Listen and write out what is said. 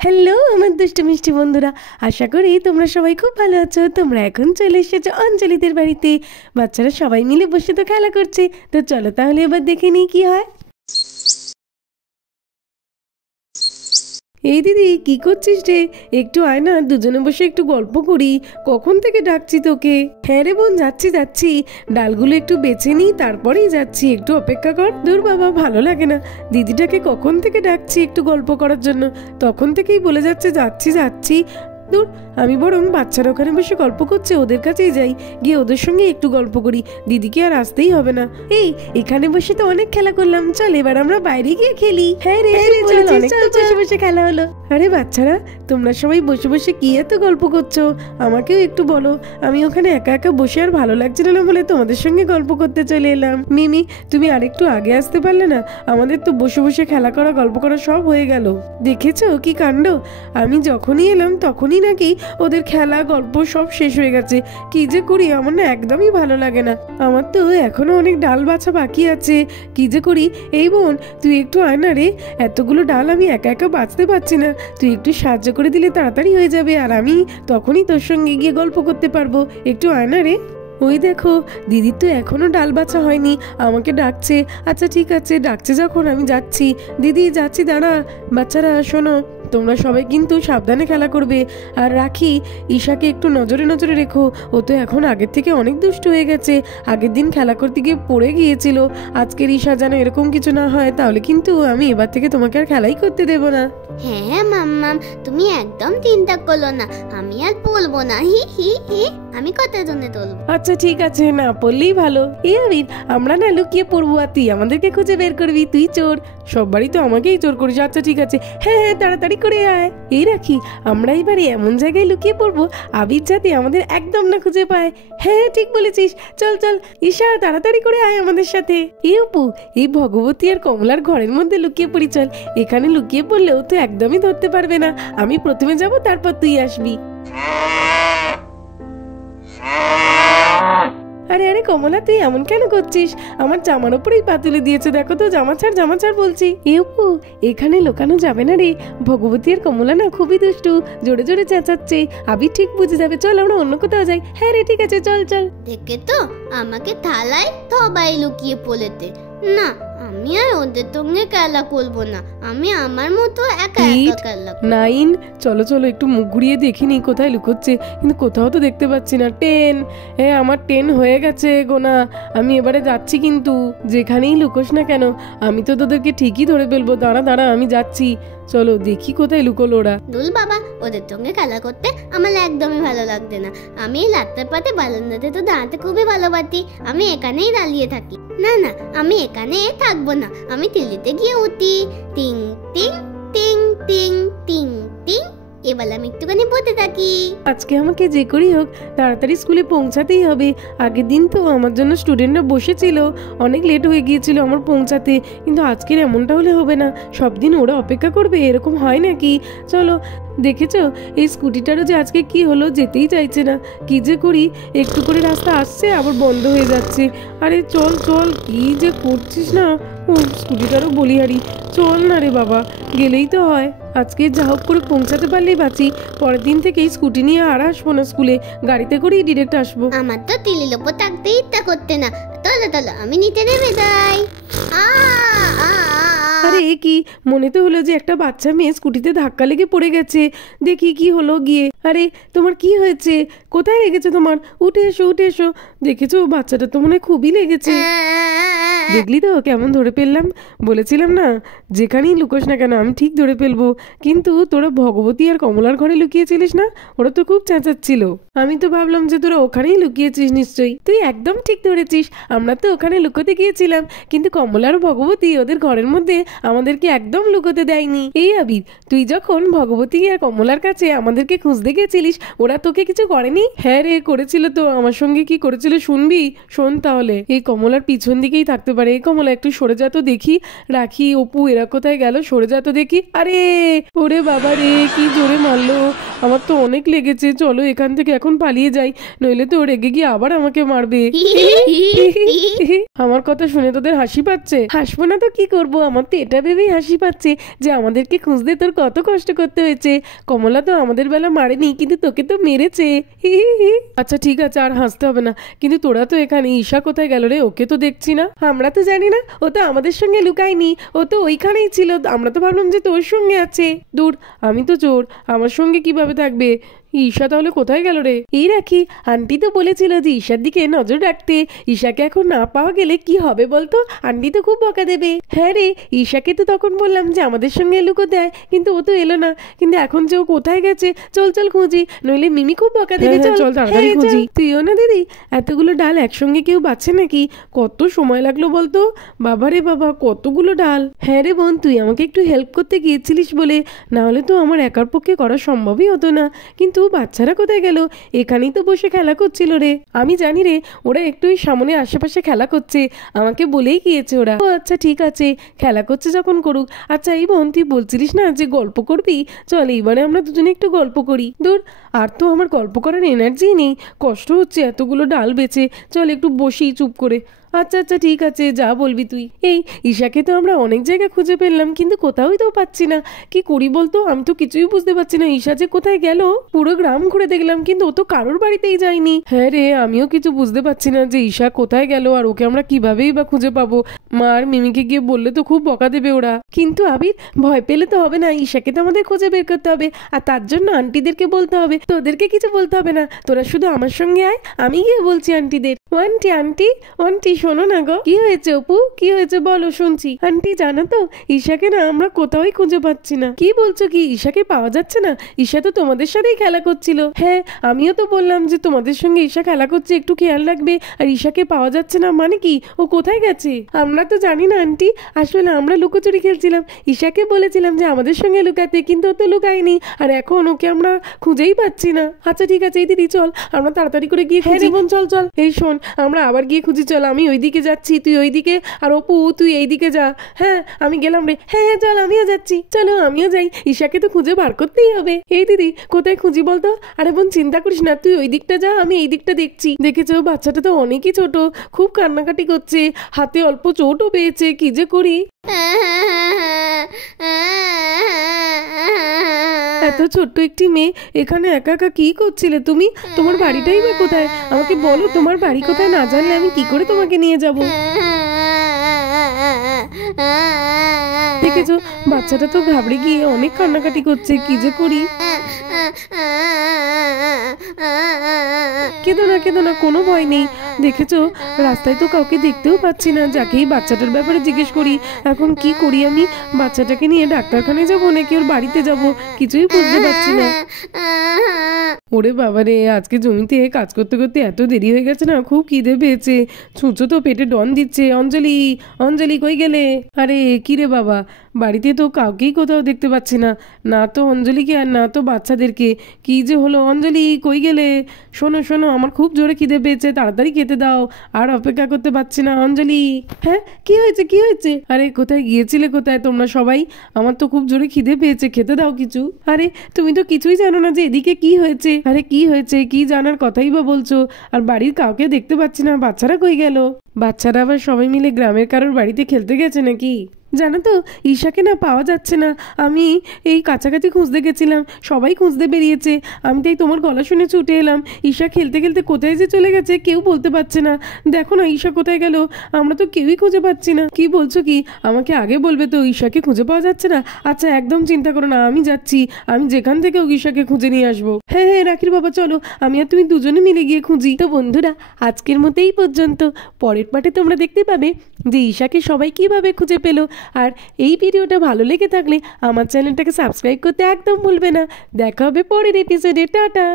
Hello আমার দুষ্টু মিষ্টি বন্ধুরা, আশা করি তোমরা সবাই খুব ভালো আছো। তোমরা এখন চলে এসেছো অঞ্জলিদের বাড়িতে। বাচ্চারা সবাই মিলে বসে তো খেলা করছে, তো চলো তাহলে এবার দেখে নিই কি হয়। এই দিদি কি করছিস রে? একটু আয় না, দুজনে বসে একটু গল্প করি। কখন থেকে ডাকছি তোকে। হ্যাঁ রে বোন, যাচ্ছি যাচ্ছি, ডালগুলো একটু বেছে নিই তারপরেই যাচ্ছি, একটু অপেক্ষা কর। দূর বাবা, ভালো লাগে না, দিদিটাকে কখন থেকে ডাকছি একটু গল্প করার জন্য, তখন থেকেই বলে যাচ্ছে যাচ্ছি যাচ্ছি। দূর, আমি বরং বাচ্চারা ওখানে বসে গল্প করছে ওদের কাছেই যাই, গিয়ে ওদের সঙ্গে একটু গল্প করি, দিদিকে আর আসতেই হবে না। এই এখানে বসে তো অনেক খেলা করলাম, চল এবার আমরা বাইরে গিয়ে খেলি। হ্যাঁ রে, বসে বসে খেলা হলো। আরে বাচ্চারা, তোমরা সবাই বসে বসে কি এত গল্প করছো? আমাকেও একটু বলো, আমি ওখানে একা একা বসে আর ভালো লাগছিল না বলে তোমাদের সঙ্গে গল্প করতে চলে এলাম। মিমি, তুমি আরেকটু আগে আসতে পারলে না? আমাদের তো বসে বসে খেলা করা গল্প করা সব হয়ে গেল। দেখেছো কি কাণ্ড, আমি যখনই এলাম তখনই নাকি ওদের খেলা গল্প সব শেষ হয়ে গেছে। কি যে করি, আমার না একদমই ভালো লাগে না। আমার তো এখনো অনেক ডাল বাছা বাকি আছে, কি যে করি। এই বোন, তুই একটু আয় না রে, এতগুলো ডাল আমি একা একা বাছতে পারছি না, তুই একটু সাহায্য করে দিলে তাড়াতাড়ি হয়ে যাবে, আর আমি তখনই তোর সঙ্গে গিয়ে গল্প করতে পারবো। একটু আয় না রে। ওই দেখো, দিদির তো এখনো ডাল বাছা হয়নি, আমাকে ডাকছে। আচ্ছা ঠিক আছে, ডাকছে যখন আমি যাচ্ছি। দিদি যাচ্ছি, দাঁড়া। বাচ্চারা শোনো, তোমরা সবাই কিন্তু সাবধানে খেলা করবে, আর রাখি ঈশাকে একটু নজরে নজরে রেখো। ও তো এখন আগের থেকে অনেক দুষ্ট হয়ে গেছে, আগের দিন খেলা করতে গিয়ে পড়ে গিয়েছিল। আজকের ঈশা যেন এরকম কিছু না হয়, তাহলে কিন্তু আমি এবার থেকে তোমাকে আর খেলাই করতে দেবো না। হ্যাঁ মাম্মাম, তুমি একদম চিন্তা করো না, আমি আর বলবো না। হি হি হি, আমি কথা জন্য তুলবো। আচ্ছা ঠিক আছে, না পড়লেই ভালো। এই আবির, আমরা না লুকিয়ে পড়বো, আর তুই আমাদেরকে খুঁজে বের করবি। তুই চোর, সব বাড়ি তো আমাকেই চোর করিস। আচ্ছা ঠিক আছে, হ্যাঁ হ্যাঁ তাড়াতাড়ি করে আয়। এই রাখি, আমরা এবারে এমন জায়গায় লুকিয়ে পড়বো আবির যাতে আমাদের একদম না খুঁজে পায়। হ্যাঁ ঠিক বলেছিস, চল চল ঈশা, তাড়াতাড়ি করে আয় আমাদের সাথে। এই অপু, এই ভগবতী আর কমলার ঘরের মধ্যে লুকিয়ে পড়ি চল। এখানে লুকিয়ে পড়লেও তো একদমই ধরতে পারবে না। আমি প্রথমে যাব, তারপর তুই আসবি। আরে আরে কমলা, তুই এমন কেন করছিস? আমার জামার উপরেই পা তুলে দিয়েছে, দেখো তো, জামা ছাড় বলছি। এ অপু, এখানে লুকানো যাবে না রে, ভগবতী আর কমলা না খুবই দুষ্টু, জোরে জোরে চেঁচাচ্ছে, আবির ঠিক বুঝে যাবে। চল আমরা অন্য কোথাও যাই। হ্যাঁ রে ঠিক আছে, চল চল। দেখে তো আমাকে থালায় সবাই লুকিয়ে পড়েতে। না, আমি আর ওদের সঙ্গে খেলা করবো না, আমি আমার মতো একা একা খেলা। 9, চলো চলো একটু মুখ ঘুরিয়ে দেখিনি কোথায় লুকোচ্ছে, কিন্তু কোথাও তো দেখতে পাচ্ছি না। 10, আমার 10 হয়ে গেছে গোনা। আমি এবারে যাচ্ছি, কিন্তু যেখানেই লুকোস না কেন আমি তো তোদেরকে ঠিকই ধরে ফেলবো। দাঁড়া দাঁড়া, আমি যাচ্ছি, চলো দেখি কোথায় লুকোলো ওরা। দুল বাবা, ওদের সঙ্গে খেলা করতে আমার একদমই ভালো লাগছে না। আমি লাট্টার পাতে বারান্দাতে তো দাঁড়াতে খুবই ভালোবাসি, আমি এখানেই দাঁড়িয়ে থাকি। না না, আমি এখানে থাকবো না, আমি টিলিতে গিয়ে উঠি। টিং টিং টিং টিং টিং টিং, এবার আমি একটুখানি বসে থাকি। আজকে আমাকে যে করেই হোক তাড়াতাড়ি স্কুলে পৌঁছাতেই হবে। আগের দিন তো আমার জন্য স্টুডেন্টরা বসেছিল, অনেক লেট হয়ে গিয়েছিল আমার পৌঁছাতে, কিন্তু আজকের এমনটা হলে হবে না। সব দিন ওরা অপেক্ষা করবে, এরকম হয় নাকি? চলো, দেখেছো এই স্কুটিটারও যে আজকে কি হলো, যেতেই চাইছে না। কি যে করি, একটু করে রাস্তা আসছে আবার বন্ধ হয়ে যাচ্ছে। আরে চল চল, কি যে করছিস না। ও স্কুটিটারও বলিহারি, চল না রে বাবা, গেলেই তো হয়। আজকে যা হোক করে পৌঁছাতে পারলেই বাঁচি, পরের দিন থেকেই স্কুটি নিয়ে আর আসবো না স্কুলে, গাড়িতে করেই ডিরেক্ট আসবো। আমার তো টিলির ওপর থাকতে ইচ্ছা করতে না। চলো চলো, আমি নিচে নেমে যাই। আরে কি, মনে তো হলো যে একটা বাচ্চা মেয়ে স্কুটিতে ধাক্কা লেগে পড়ে গেছে। দেখি কি হলো গিয়ে। আরে তোমার কি হয়েছে? কোথায় লেগেছে তোমার? উঠে এসো উঠে এসো। দেখেছো, বাচ্চাটা তো মনে হয় খুবই লেগেছে। দেখলি তো কেমন ধরে ফেললাম? বলেছিলাম না, যেখানেই লুকোস না কেন আমি ঠিক ধরে ফেলবো। কিন্তু তোরা ভগবতী আর কমলার ঘরে লুকিয়েছিলিস না? ওরা তো খুব চেঁচাচ্ছিল। আমি তো ভাবলাম যে তোরা ওখানেই লুকিয়েছিস নিশ্চয়ই। তুই একদম ঠিক ধরেছিস, আমরা তো ওখানে লুকোতে গিয়েছিলাম, কিন্তু কমলার ভগবতী ওদের ঘরের মধ্যে আমাদেরকে একদম লুকোতে দেয়নি। এই আবির, তুই যখন ভগবতী আর কমলার কাছে আমাদেরকে খুঁজতে গেছিলিস, ওরা তোকে কিছু করেনি? হ্যাঁ রে, করেছিল তো। আমার সঙ্গে কি করেছিল শুনবি? শোন তাহলে। এই কমলার পিছন দিকেই থাকতে পারে। এই কমলা একটু সরে যা তো দেখি। রাখি, অপু এরা কোথায় গেল? সরে যা তো দেখি। আরে ওরে বাবা রে, কি জোরে মারলো। আমার তো অনেক লেগেছে, চলো এখান থেকে এখন পালিয়ে যাই, নইলে তো রেগে গিয়ে আবার আমাকে মারবে। আমার কথা শুনে তোদের হাসি পাচ্ছে? হাসবো না তো কি করব, আমার তো এটা ভেবেই হাসি পাচ্ছে যে আমাদেরকে খুঁজতে তোর কত কষ্ট করতে হয়েছে। কমলা তো আমাদের বেলা মারেনি, কিন্তু তোকে তো মেরেছে। আচ্ছা ঠিক আছে, আর হাসতে হবে না। কিন্তু তোরা তো এখানে, ঈশা কোথায় গেল রে? ওকে তো দেখছি না। আমরা তো জানি না, ও তো আমাদের সঙ্গে লুকায়নি, ও তো ওইখানেই ছিল। আমরা তো ভাবলাম যে তোর সঙ্গে আছে। দূর, আমি তো চোর, আমার সঙ্গে কিভাবে থাকবে? ঈশা তাহলে কোথায় গেল রে? এই রাখি, আন্টি তো বলেছিল যে ঈশার দিকে নজর রাখতে। ঈশাকে এখন না পাওয়া গেলে কি হবে বলতো? আন্টি তো খুব বকা দেবে। হ্যাঁ রে, ঈশাকে তো তখন বললাম যে আমাদের সঙ্গে লুকো দেয়, কিন্তু ও তো এলো না। কিন্তু এখন যে ও কোথায় গেছে, চল চল খুঁজি, নইলে মিমি খুব বকা দেবে। চল তাড়াতাড়ি খুঁজি। তুইও না দিদি, এতগুলো ডাল একসঙ্গে কেউ বাচ্ছে নাকি? কত সময় লাগলো বলতো? বাবা রে বাবা, কতগুলো ডাল। হ্যাঁ রে বোন, তুই আমাকে একটু হেল্প করতে গিয়েছিলিস বলে, না হলে তো আমার একার পক্ষে করা সম্ভবই হতো না। কিন্তু বাচ্চারা কোথায় গেল? এখানেই তো বসে খেলা করছিল রে। আমি জানি রে, ওরা একটু সামনে আশেপাশে খেলা করছে, আমাকে বলেই গিয়েছে ওরা। ও আচ্ছা ঠিক আছে, খেলা করছে যখন করুক। আচ্ছা এই বোন, তুই বলছিলিস না যে গল্প করবি, চল এইবারে আমরা দুজনে একটু গল্প করি। দূর, আর তো আমার গল্প করার এনার্জি নেই, কষ্ট হচ্ছে এতগুলো ডাল বেচে। চল একটু বসি চুপ করে। আচ্ছা আচ্ছা ঠিক আছে, যা বলবি তুই। এই ঈশাকে তো আমরা অনেক জায়গায় খুঁজে ফেললাম, কিন্তু কোথাওই তো পাচ্ছি না। কি করি বলতো? আমি তো কিছুই বুঝতে পারছি না ঈশা যে কোথায় গেল। পুরো গ্রাম ঘুরে দেখলাম, কিন্তু ও তো কারোর বাড়িতেই যায়নি। হ্যাঁ রে, আমিও কিছু বুঝতে পারছি না যে ঈশা কোথায় গেল, আর ওকে আমরা কিভাবেই বা খুঁজে পাবো। মা আর মিমিকে গিয়ে বললে তো খুব বকা দেবে ওরা। কিন্তু আবির, ভয় পেলে তো হবে না, ঈশাকে তো আমাদের খুঁজে বের করতে হবে, আর তার জন্য আন্টিদেরকে বলতে হবে। তোদেরকে কিছু বলতে হবে না, তোরা শুধু আমার সঙ্গে আয়, আমি গিয়ে বলছি আন্টিদের। আন্টি আন্টি আন্টি, শোনো না গো। কি হয়েছে অপু, কি হয়েছে বলো, শুনছি। আন্টি জানো তো, ঈশাকে না আমরা কোথাওই খুঁজে পাচ্ছি না। কি বলছো কি, ঈশাকে পাওয়া যাচ্ছে না? ঈশা তো তোমাদের সাথেই খেলা করছিল। হ্যাঁ, আমিও তো বললাম যে তোমাদের সঙ্গে ঈশা খেলা করছে, একটু খেয়াল রাখবে। আর ঈশাকে পাওয়া যাচ্ছে না মানে কি? ও কোথায় গেছে? আমরা তো জানি না আন্টি, আসলে আমরা লুকোচুরি খেলছিলাম। ঈশাকে বলেছিলাম যে আমাদের সঙ্গে লুকাতে, কিন্তু ও তো লুকায়নি, আর এখন ওকে আমরা খুঁজেই পাচ্ছি না। আচ্ছা ঠিক আছে, এই দিদি চল আমরা তাড়াতাড়ি করে গিয়ে খুঁজি। চল চল, এই শোন, আমরা আবার গিয়ে খুঁজি। চল, আমি ওইদিকে যাচ্ছি, তুই ওইদিকে, আর অপু তুই এইদিকে যা। হ্যাঁ আমি গেলাম রে। হ্যাঁ হ্যাঁ চল, আমিও যাচ্ছি। চলো আমিও যাই, ঈশাকে তো খুঁজে বার করতেই হবে। এই দিদি, কোথায় খুঁজি বলতো? আরে বোন চিন্তা করিস না, তুই ওই দিকটা যা, আমি এই দিকটা দেখছি। দেখেছো, বাচ্চাটা তো অনেকই ছোট, খুব কান্নাকাটি করছে, হাতে অল্প চোটও পেয়েছে। কি যে করি। এত ছোট্ট একটি মেয়ে এখানে একা একা কি করছিলে তুমি? তোমার বাড়িটাই বা কোথায়? আমাকে বলো, তোমার বাড়ি কোথায়? না জানলে আমি কি করে তোমাকে নিয়ে যাব? দেখেছো, বাচ্চাটা তো ঘাবড়ে গিয়ে অনেক কান্নাকাটি করছে। কি যে করি। কেঁদো না কেঁদো না, কোনো ভয় নেই। দেখেছো, রাস্তায় তো কাউকে দেখতেও পাচ্ছি না। যাকেই বাচ্চাটার ব্যাপারে জিজ্ঞেস করি। এখন কি করি আমি? বাচ্চাটাকে নিয়ে ডাক্তারখানায় যাবো নাকি ওর বাড়িতে যাব, কিছুই বুঝতে পারছি না। ওরে বাবারে, আজকে জমিতে কাজ করতে করতে এত দেরি হয়ে গেছে না, খুব খিদে পেয়েছে। ছুঁচো তো পেটে ডন দিচ্ছে। অঞ্জলি, অঞ্জলি কই গেলে? আরে কি রে বাবা, বাড়িতে তো কাউকেই কোথাও দেখতে পাচ্ছি না, না তো অঞ্জলিকে আর না তো বাচ্চাদেরকে। কি যে হলো? অঞ্জলি কই গেলে? শোনো শোনো, আমার খুব জোরে খিদে পেয়েছে, তাড়াতাড়ি খেতে দাও, আর অপেক্ষা করতে পারছি না। অঞ্জলি। হ্যাঁ কি হয়েছে, কি হয়েছে? আরে কোথায় গিয়েছিলে, কোথায় তোমরা সবাই? আমার তো খুব জোরে খিদে পেয়েছে, খেতে দাও কিছু। আরে তুমি তো কিছুই জানো না যে এদিকে কি হয়েছে। আরে কি হয়েছে, কি জানার কথাই বা বলছো? আর বাড়ির কাউকে দেখতে পাচ্ছি না, বাচ্চারা কই গেল? বাচ্চারা আবার সবাই মিলে গ্রামের কারোর বাড়িতে খেলতে গেছে নাকি? জানো তো, ঈশাকে না পাওয়া যাচ্ছে না। আমি এই কাছাকাছি খুঁজতে গেছিলাম, সবাই খুঁজতে বেরিয়েছে। আমি তাই তোমার গলা শুনে ছুটে এলাম। ঈশা খেলতে খেলতে কোথায় যে চলে গেছে কেউ বলতে পারছে না। দেখো না ঈশা কোথায় গেল, আমরা তো কেউই খুঁজে পাচ্ছি না। কি বলছো কি? আমাকে আগে বলবে তো, ঈশাকে খুঁজে পাওয়া যাচ্ছে না? আচ্ছা একদম চিন্তা করো না, আমি যাচ্ছি, আমি যেখান থেকে ঈশাকে খুঁজে নিয়ে আসবো। হ্যাঁ হ্যাঁ রাখির বাবা, চলো আমি আর তুমি দুজনে মিলে গিয়ে খুঁজি। তো বন্ধুরা, আজকের মতো এই পর্যন্ত। পরের পার্টে তোমরা দেখতে পাবে যে ঈশাকে সবাই কিভাবে খুঁজে পেলো। আর এই ভিডিওটা ভালো লেগে থাকলে আমার চ্যানেলটাকে সাবস্ক্রাইব করতে একদম ভুলবে না। দেখা হবে পরের এপিসোডে। টাটা।